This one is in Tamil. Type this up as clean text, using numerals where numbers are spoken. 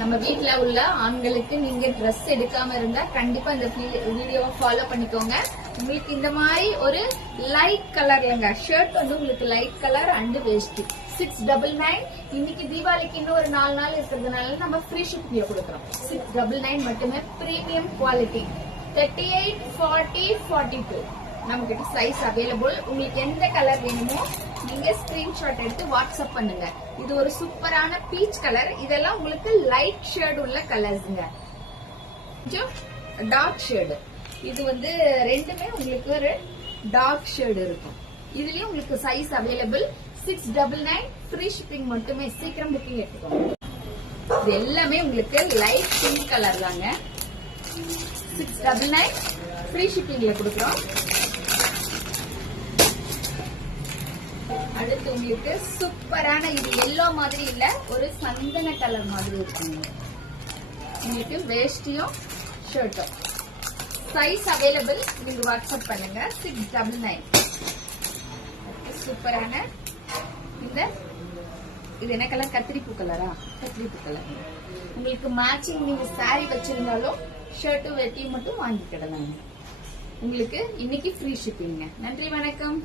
நம்ம வீட்ல உள்ள ஆண்களுக்கு நீங்க Dress எடுக்காம இருந்தா கண்டிப்பா இந்த வீடியோவை ஃபாலோ பண்ணிக்கோங்க. உங்களுக்கு இந்த மாதிரி ஒரு லைட் கலர்லங்க ஷர்ட் வந்து உங்களுக்கு லைட் கலர் அண்ட் வேஷ்டி 699. இன்னைக்கு தீபாவளிக்கு இன்னும் ஒரு 4 நாள் இருக்கிறதுனால நம்ம ஃப்ரீ ஷிப்பிங்ல கொடுக்குறோம். 699 மட்டுமே. பிரீமியம் குவாலிட்டி 38, 40, 42 நம்ம கிட்ட சைஸ் அவைலபிள். உங்களுக்கு எந்த கலர் வேணுமோ நீங்க ஸ்கிரீன்ஷாட் எடுத்து வாட்ஸ்அப் பண்ணுங்க. இது ஒரு சூப்பரான பீச் கலர். இதெல்லாம் உங்களுக்கு லைட் ஷேட் உள்ள கலர்ஸ்ங்க. டார்க் ஷேடு இது வந்து ரெண்டுமே உங்களுக்கு ஒரு டார்க் ஷேடு இருக்கும். இதுலயும் உங்களுக்கு சைஸ் அவைலபிள். 699 ஃப்ரீ ஷிப்பிங் மட்டுமே. சீக்கிரம் புக்கிங் எடுத்துக்கோங்க. இது எல்லாமே உங்களுக்கு லைட் பிங்க் கலர் தாங்க. 699 ஃப்ரீ ஷிப்பிங்ல கொடுக்குறோம். அடுத்து உங்களுக்கு சூப்பரான இது எல்லோ மாதிரி இல்ல, ஒரு சந்தன கலர் மாதிரி இருக்குங்க. உங்களுக்கு வேஷ்டியும் ஷர்ட்டும் சைஸ் அவைலபிள். நீங்க வாட்ஸ்அப் பண்ணுங்க. 699 சூப்பரான இந்த இது என்ன கலர்? கத்திரிப்பூ கலரா? கத்திரிப்பூ கலர். உங்களுக்கு மேட்சிங் நீங்க சாரி வச்சிருந்தாலும் ஷர்ட்டும் வெட்டியும் மட்டும் வாங்கிக்கிடலாம். உங்களுக்கு இன்னைக்கு ஃப்ரீ ஷிப்பிங்க. நன்றி, வணக்கம்.